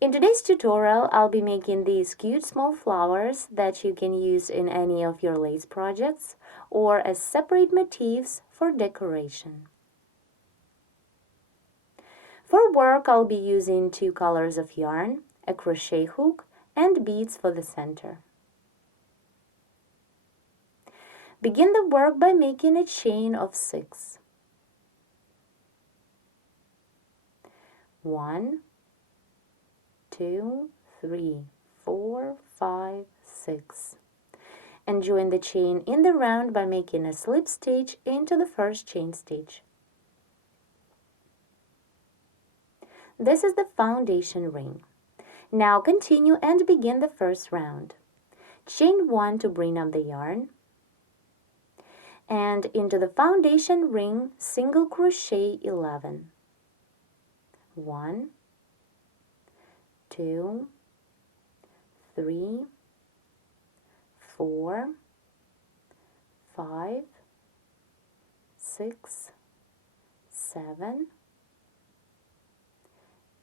In today's tutorial, I'll be making these cute small flowers that you can use in any of your lace projects or as separate motifs for decoration. For work, I'll be using 2 colors of yarn, a crochet hook, and beads for the center. Begin the work by making a chain of 6. 1, 2, 3, 4, 5, 6. And join the chain in the round by making a slip stitch into the first chain stitch. This is the foundation ring. Now continue and begin the first round. Chain 1 to bring up the yarn, and into the foundation ring single crochet 11. 1, 2, 3, 4, 5, 6, 7,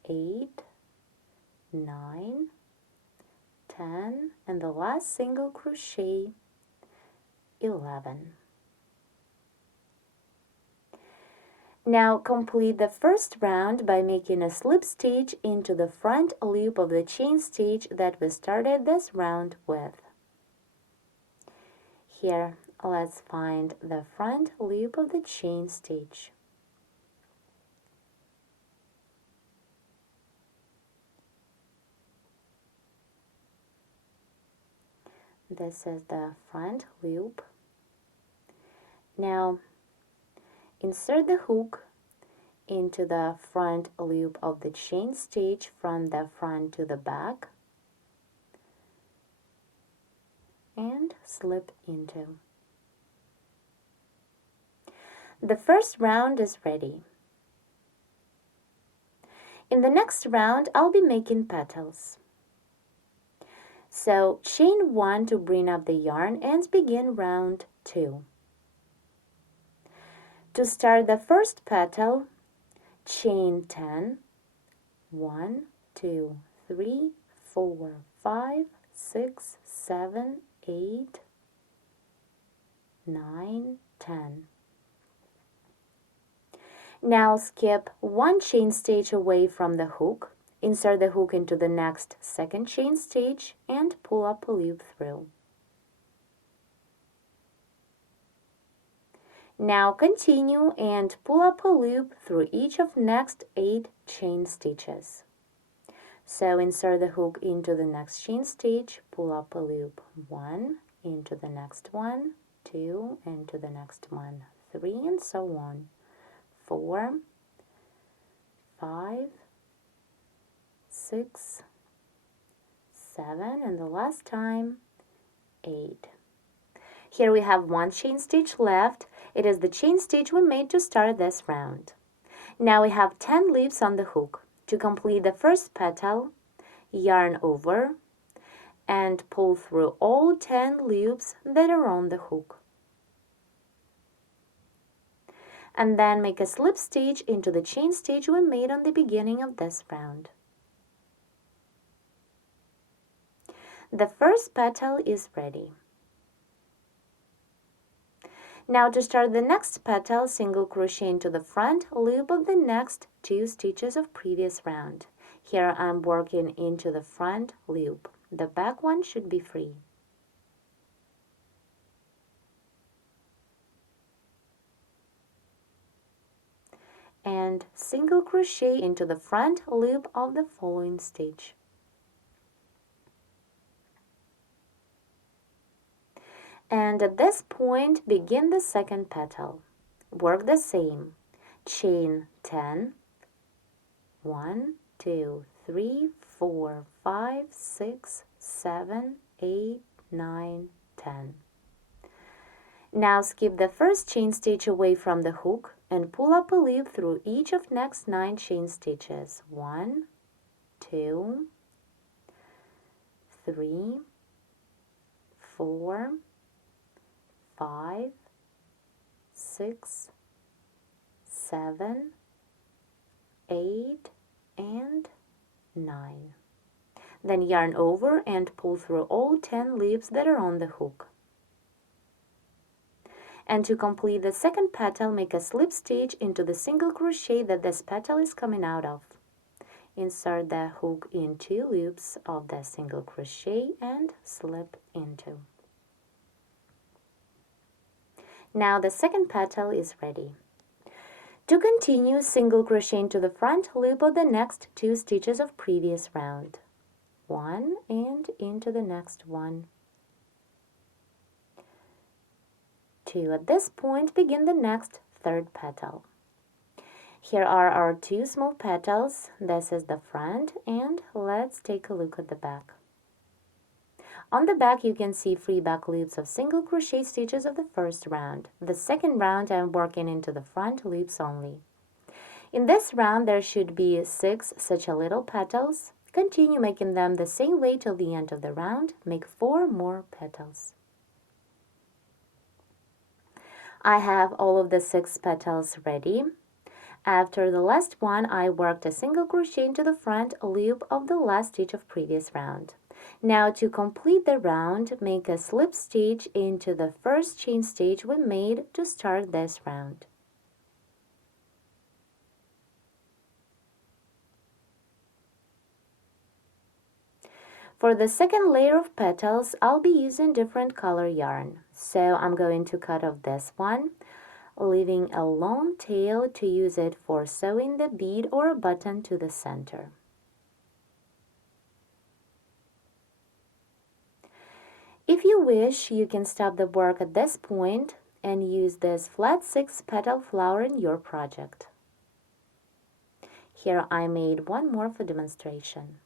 8, 9, 10, and the last single crochet 11. Now complete the first round by making a slip stitch into the front loop of the chain stitch that we started this round with. Here, let's find the front loop of the chain stitch. This is the front loop. Now, insert the hook into the front loop of the chain stitch from the front to the back and slip into. The first round is ready. In the next round, I'll be making petals. So chain 1 to bring up the yarn and begin round 2. To start the first petal, chain 10, 1, 2, 3, 4, 5, 6, 7, 8, 9, 10. Now skip 1 chain stitch away from the hook, insert the hook into the next second chain stitch and pull up a loop through. Now continue and pull up a loop through each of next 8 chain stitches. So insert the hook into the next chain stitch, pull up a loop 1, into the next one, 2, into the next one, 3, and so on. 4, 5, 6, 7, and the last time 8. Here we have 1 chain stitch left. It is the chain stitch we made to start this round. Now we have 10 loops on the hook. To complete the first petal, yarn over and pull through all 10 loops that are on the hook. And then make a slip stitch into the chain stitch we made on the beginning of this round. The first petal is ready. Now to start the next petal, single crochet into the front loop of the next 2 stitches of previous round. Here I'm working into the front loop. The back one should be free. And single crochet into the front loop of the following stitch. And at this point, begin the second petal. Work the same. Chain 10, 1, 2, 3, 4, 5, 6, 7, 8, 9, 10. Now skip the first chain stitch away from the hook and pull up a loop through each of next 9 chain stitches. 1, 2, 3, 4, 5, 6, 7, 8, and 9. Then yarn over and pull through all 10 loops that are on the hook. And to complete the second petal, make a slip stitch into the single crochet that this petal is coming out of. Insert the hook in 2 loops of the single crochet and slip into. Now the second petal is ready. To continue, single crochet into the front loop of the next 2 stitches of previous round. 1 and into the next one. 2. At this point, begin the next third petal. Here are our 2 small petals. This is the front, and let's take a look at the back. On the back, you can see 3 back loops of single crochet stitches of the first round. The second round, I'm working into the front loops only. In this round, there should be 6 such a little petals. Continue making them the same way till the end of the round. Make 4 more petals. I have all of the 6 petals ready. After the last one, I worked a single crochet into the front loop of the last stitch of previous round. Now to complete the round, make a slip stitch into the first chain stitch we made to start this round. For the second layer of petals, I'll be using different color yarn. So I'm going to cut off this one, leaving a long tail to use it for sewing the bead or a button to the center. If you wish, you can stop the work at this point and use this flat 6-petal flower in your project. Here I made one more for demonstration.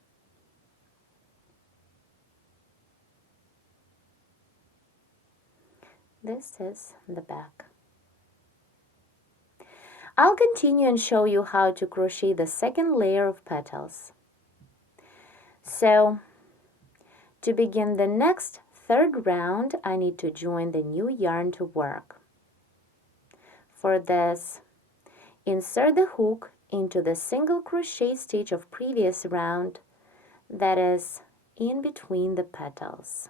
This is the back. I'll continue and show you how to crochet the second layer of petals. So, to begin the next third round, I need to join the new yarn to work. For this, insert the hook into the single crochet stitch of previous round that is in between the petals.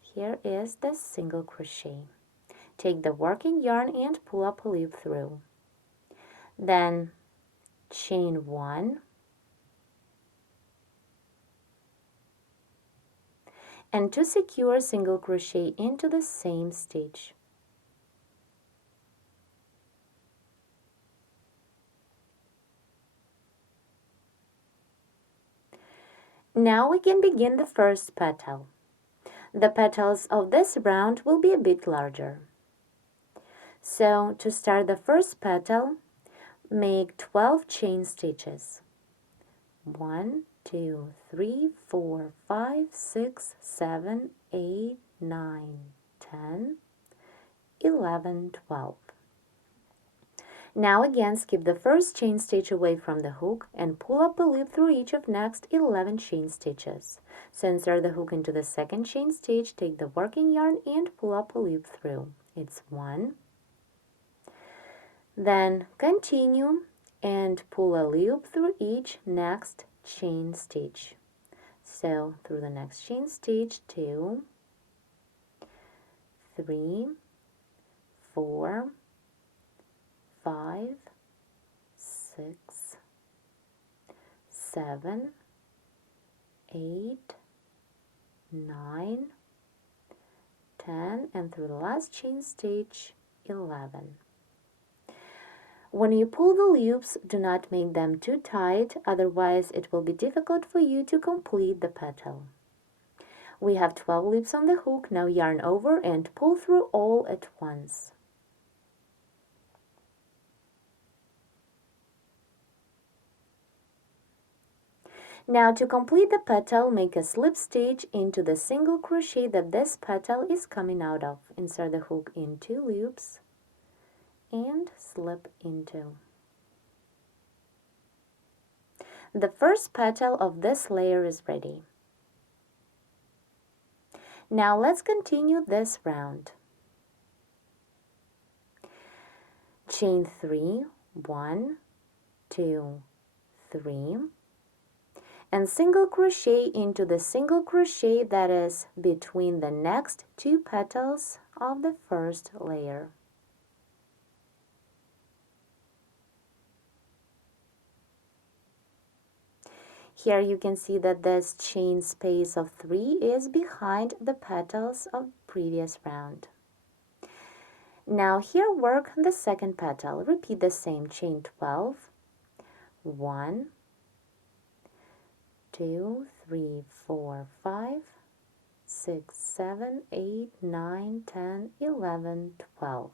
Here is the single crochet. Take the working yarn and pull up a loop through. Then chain 1 and to secure, single crochet into the same stitch. Now we can begin the first petal. The petals of this round will be a bit larger. So to start the first petal, make 12 chain stitches. 1, 2, 3, 4, 5, 6, 7, 8, 9, 10, 11, 12. Now again, skip the first chain stitch away from the hook and pull up a loop through each of next 11 chain stitches. So insert the hook into the second chain stitch, take the working yarn and pull up a loop through. It's 1. Then continue and pull a loop through each next chain stitch. So through the next chain stitch, 2, 3, 4, 5, 6, 7, 8, 9, 10, and through the last chain stitch, 11. When you pull the loops, do not make them too tight, otherwise it will be difficult for you to complete the petal. We have 12 loops on the hook. Now yarn over and pull through all at once. Now to complete the petal, make a slip stitch into the single crochet that this petal is coming out of. Insert the hook in 2 loops and slip into. The first petal of this layer is ready. Now let's continue this round. Chain 3, 1, 2, 3. and single crochet into the single crochet that is between the next two petals of the first layer. Here you can see that this chain space of 3 is behind the petals of previous round. Now here work the second petal. Repeat the same, chain 12, 1, 2, 3, 4, 5, 6, 7, 8, 9, 10, 11, 12.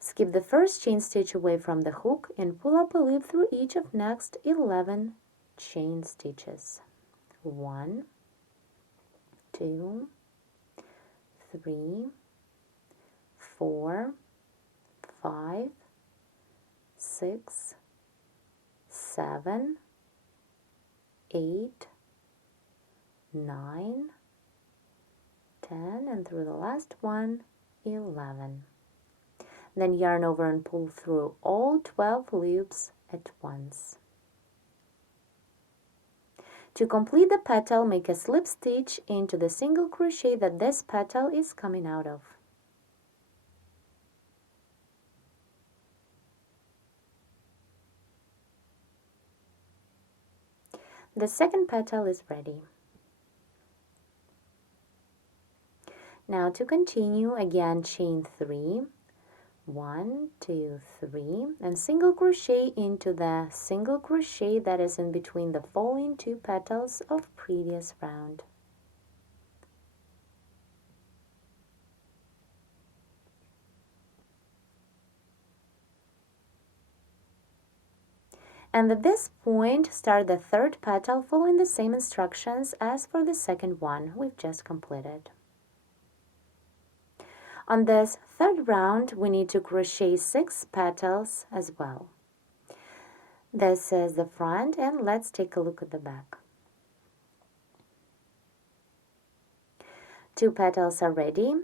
Skip the first chain stitch away from the hook and pull up a loop through each of next 11 chain stitches. 1, 2, 3, 4, 5, 6, 7, 8, 9, 10, and through the last one, 11. Then yarn over and pull through all 12 loops at once. To complete the petal, make a slip stitch into the single crochet that this petal is coming out of. The second petal is ready. Now to continue, again chain 3, 1, 2, 3, and single crochet into the single crochet that is in between the following two petals of previous round. And at this point, start the third petal following the same instructions as for the second one we've just completed. On this third round, we need to crochet 6 petals as well. This is the front, and let's take a look at the back. 2 petals are ready.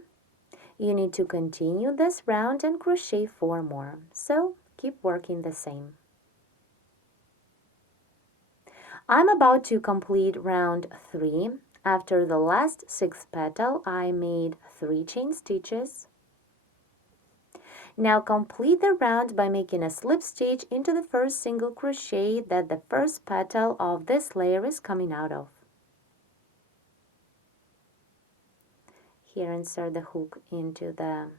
You need to continue this round and crochet 4 more. So keep working the same. I'm about to complete round 3. After the last 6th petal, I made 3 chain stitches. Now complete the round by making a slip stitch into the first single crochet that the first petal of this layer is coming out of. Here insert the hook into the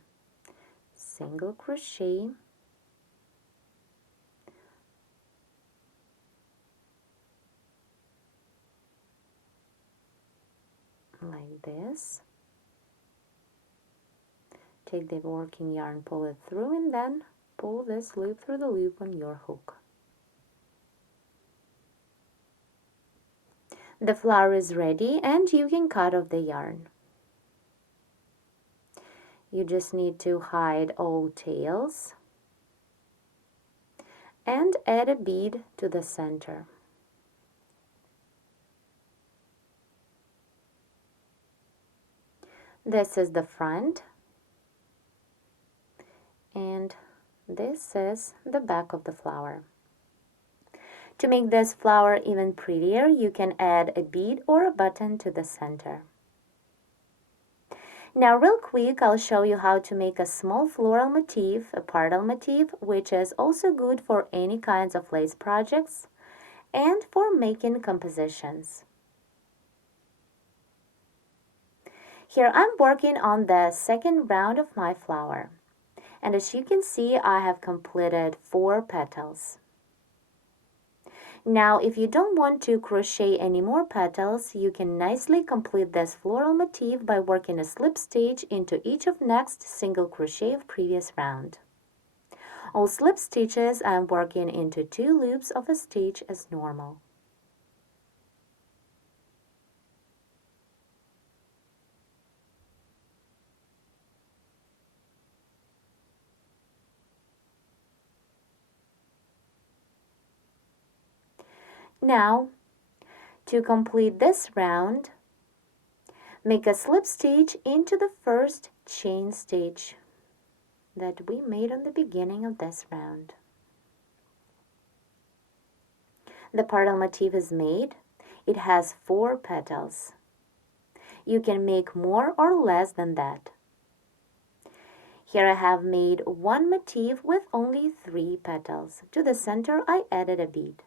single crochet. Like this. Take the working yarn, pull it through, and then pull this loop through the loop on your hook. The flower is ready and you can cut off the yarn. You just need to hide all tails and add a bead to the center. This is the front, and this is the back of the flower. To make this flower even prettier, you can add a bead or a button to the center. Now real quick, I'll show you how to make a small floral motif, a petal motif, which is also good for any kinds of lace projects and for making compositions. Here I'm working on the second round of my flower, and as you can see, I have completed 4 petals. Now, if you don't want to crochet any more petals, you can nicely complete this floral motif by working a slip stitch into each of next single crochet of previous round. All slip stitches I'm working into 2 loops of a stitch as normal. Now, to complete this round, make a slip stitch into the first chain stitch that we made on the beginning of this round. The petal motif is made. It has 4 petals. You can make more or less than that. Here I have made one motif with only 3 petals. To the center I added a bead.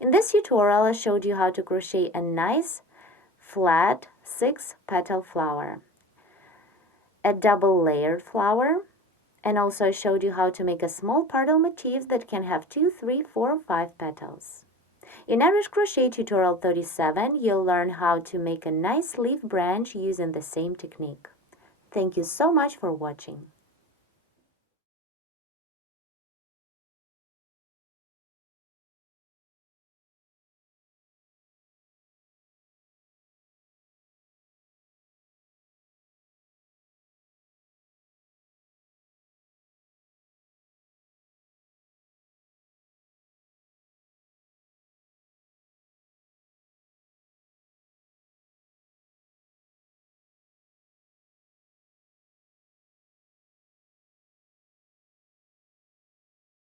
In this tutorial I showed you how to crochet a nice flat 6-petal flower, a double layered flower, and also I showed you how to make a small petal motif that can have 2, 3, 4, 5 petals. In Irish Crochet Tutorial 37, you'll learn how to make a nice leaf branch using the same technique. Thank you so much for watching.